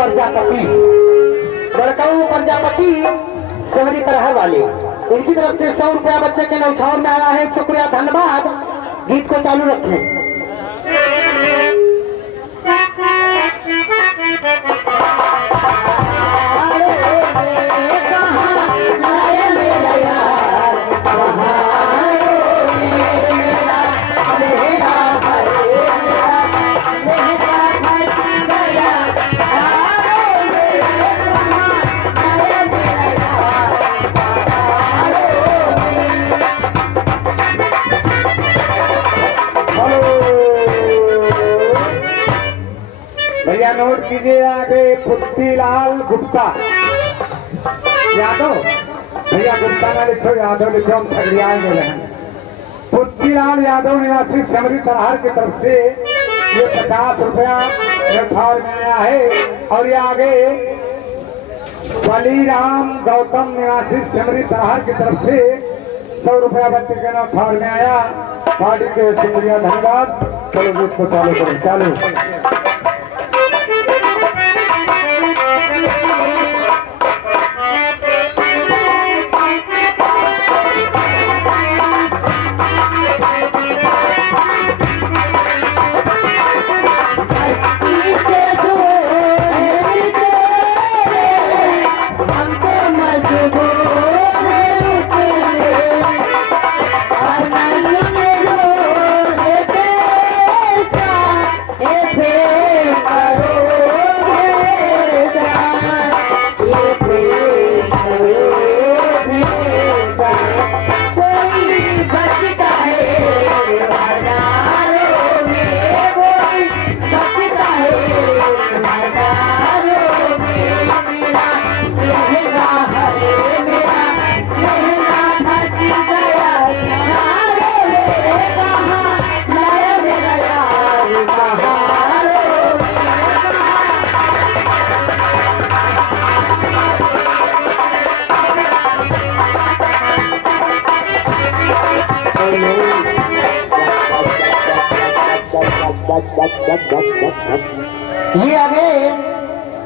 Prajapati, लड़काऊ Prajapati summary तरह वाले, इनकी तरफ से 100 रुपया बच्चे के न्यौछावर में आया है। शुक्रिया, धन्यवाद। गीत को चालू रखें। भैया नोट कीजिए आगे पुत्तीलाल गुप्ता यादव। भैया गुप्ता ना लिखो, यादव लिखो, हम ठगड़िया में रहे। पुत्तीलाल यादव निवासी समरी तरहार की तरफ से ये 50 रुपया न्यौछावर में आया है। और ये आगे बलीराम गौतम निवासी समरी तरहार की तरफ से 100 रुपया बच्चे के न्यौछावर में आया। पार्टी के शुक्रिया, धन्यवाद। चलो गीत को चालू करो, चालू।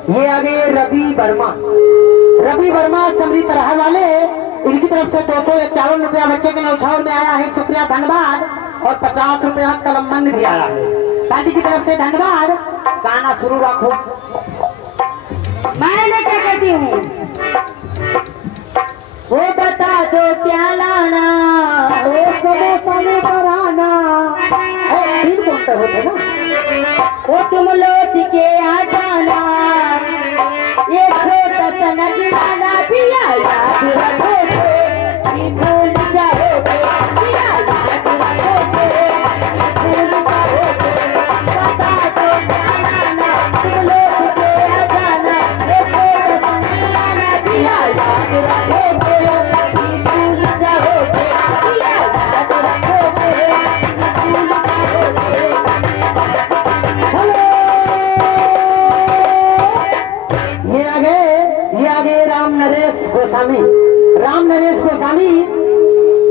ये आगे रवि वर्मा समरी तरह वाले, इनकी तरफ से 251 रुपया बच्चे के न्यौछावर में आया है। शुक्रिया, धन्यवाद। और 50 रुपया कलमबंद भी आया है। पार्टी की तरफ से धन्यवाद। गाना शुरू रखो। मैं क्या कहती हूँ, वो बता दो क्या लाना, वो समोसा में बनाना। 3 काउंटर होते ना, वो तुम लौट के आ जाना, ये छोटा सा नजराना पिया याद रखोगे, कि भूल जाओगे, पिया याद रखोगे, कि भूल जाओगे। बता दो क्या लाना, तुम लौट के आ जाना, ये छोटा सा नजराना पिया याद रखोगे, कि भूल जाओगे, पिया याद रखोगे, कि भूल जाओगे। राम नरेश गोस्वामी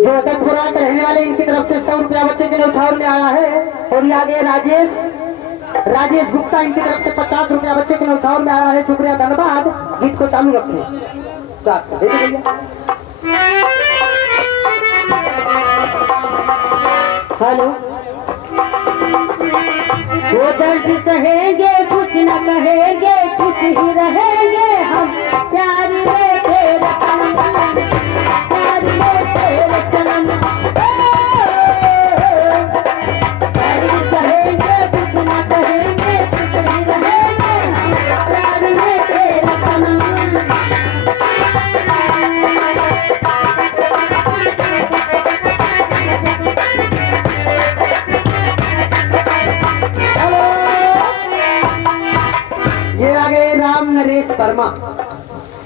जो दत्तपुरा के रहने वाले, इनकी तरफ से 100 रुपया बच्चे के न्यौछावर में आया है। और ये आगे राजेश गुप्ता, इनकी तरफ से 50 रुपया बच्चे के न्यौछावर में आया है। शुक्रिया, धन्यवाद। गीत को चालू रखिए। हेलो, वो दर्द सहेंगे, कुछ न कहेंगे, कुछ ही रहेंगे हम प्यार में तेरे सनम, प्यार में तेरे सनम। दर्द सहेंगे, कुछ न कहेंगे, कुछ ही रहेंगे हम प्यार में तेरे सनम।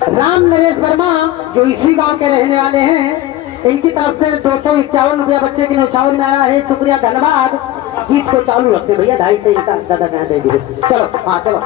राम नरेश वर्मा जो इसी गांव के रहने वाले हैं, इनकी तरफ से 251 रुपया बच्चे के न्यौछावर में आया है। शुक्रिया, धन्यवाद। गीत को चालू रखते भैया, 2.5 से इनका ज्यादा दे दीजिए। चलो, हाँ चलो।